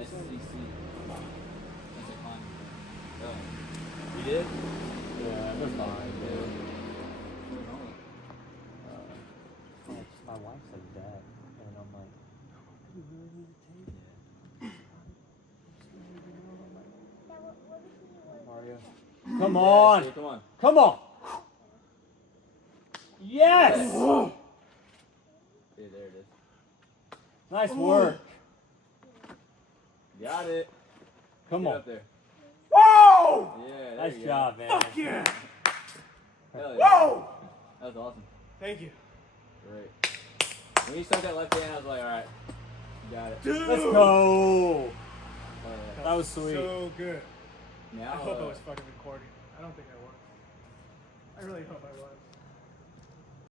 SCC. That's a fun. Oh. You did? Yeah, it was fine. Yeah. My wife said that, and I'm like, do you really need to take it? Mario. Come on! Yeah, come on. Come on! Yes! Yeah, there it is. Nice work. Got it. Come Get on. up there. Whoa! Yeah, there Nice you job, man. Fuck yeah! Hell yeah. Whoa! That was awesome. Thank you. Great. When you stuck that left hand, I was like, alright. Got it. Dude! Let's go. That was sweet. So good. Now, I hope I was fucking recording. I don't think I was. I really hope I was.